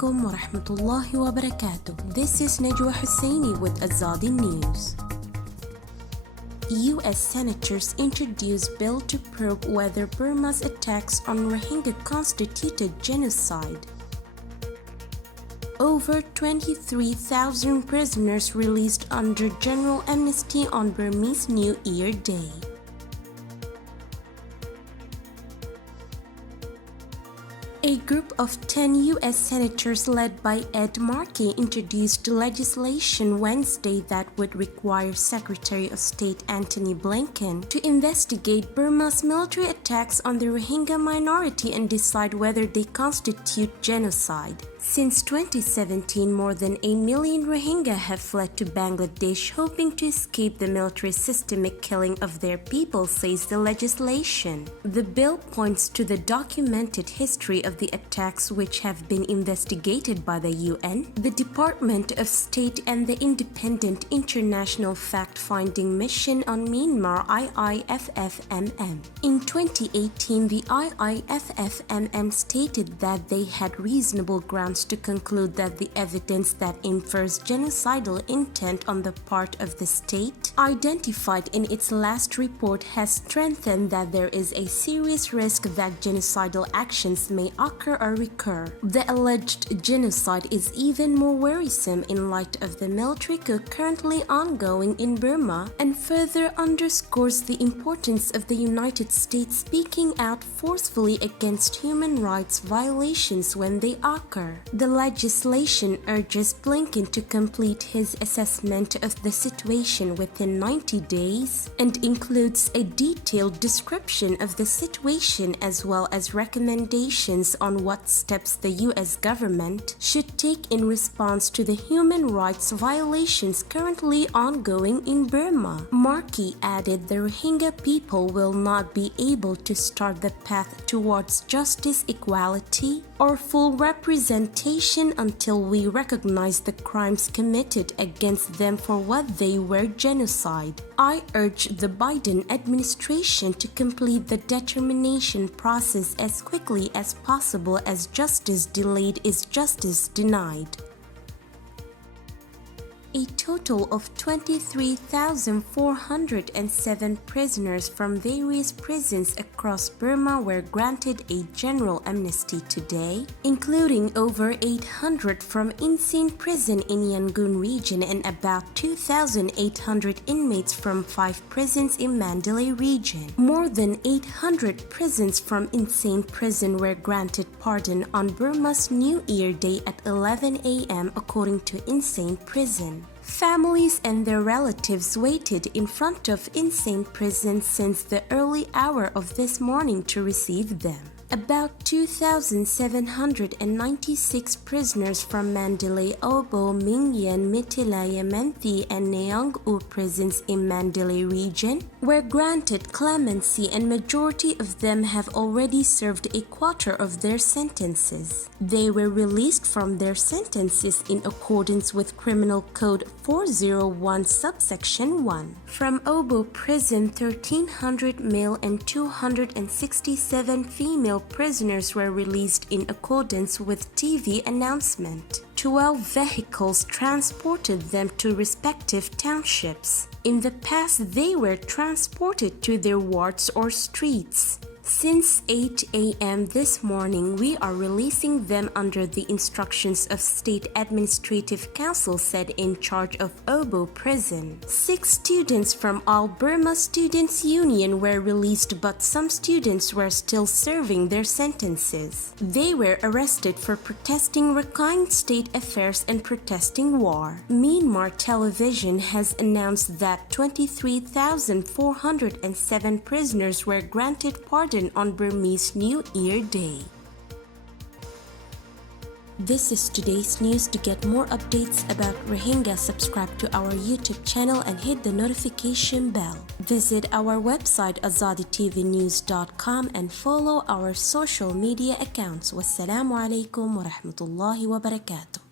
alaikum wa rahmatullahi wa barakatuh. This is Najwa Husseini with Azadi News. U.S. senators introduced bill to probe whether Burma's attacks on Rohingya constituted genocide. Over 23,000 prisoners released under general amnesty on Burmese New Year Day. A group of 10 U.S. senators led by Ed Markey introduced legislation Wednesday that would require Secretary of State Antony Blinken to investigate Burma's military attacks on the Rohingya minority and decide whether they constitute genocide. Since 2017, more than 8 million Rohingya have fled to Bangladesh hoping to escape the military systemic killing of their people, says the legislation. The bill points to the documented history of the attacks which have been investigated by the UN, the Department of State and the Independent International Fact-Finding Mission on Myanmar IIFFMM. In 2018, the IIFFMM stated that they had reasonable grounds to conclude that the evidence that infers genocidal intent on the part of the state identified in its last report has strengthened that there is a serious risk that genocidal actions may occur or recur. The alleged genocide is even more worrisome in light of the military coup currently ongoing in Burma and further underscores the importance of the United States speaking out forcefully against human rights violations when they occur. The legislation urges Blinken to complete his assessment of the situation within 90 days and includes a detailed description of the situation as well as recommendations on what steps the U.S. government should take in response to the human rights violations currently ongoing in Burma. Markey added the Rohingya people will not be able to start the path towards justice, equality, or full representation until we recognize the crimes committed against them for what they were: genocide. I urge the Biden administration to complete the determination process as quickly as possible, as justice delayed is justice denied. A total of 23,407 prisoners from various prisons across Burma were granted a general amnesty today, including over 800 from insane prison in Yangon region and about 2,800 inmates from 5 prisons in Mandalay region. More than 800 prisoners from insane prison were granted pardon on Burma's New Year Day at 11 a.m. according to insane prison. Families and their relatives waited in front of insane prison since the early hour of this morning to receive them. About 2,796 prisoners from Mandalay, Obo, Mingyan, Mitilaya, Menthi, and Neong-u prisons in Mandalay region were granted clemency, and majority of them have already served a quarter of their sentences. They were released from their sentences in accordance with Criminal Code 401 subsection 1. From Obo prison, 1,300 male and 267 female prisoners were released in accordance with TV announcement. 12 vehicles transported them to respective townships. In the past, they were transported to their wards or streets. Since 8 a.m. this morning, we are releasing them under the instructions of State Administrative Council, said in charge of Obo Prison. 6 students from All Burma Students Union were released, but some students were still serving their sentences. They were arrested for protesting Rakhine State affairs and protesting war. Myanmar television has announced that 23,407 prisoners were granted pardon on Burmese New Year Day. This is today's news. To get more updates about Rohingya, subscribe to our YouTube channel and hit the notification bell. Visit our website azaditvnews.com and follow our social media accounts. Wassalamu alaikum wa rahmatullahi wa barakatuh.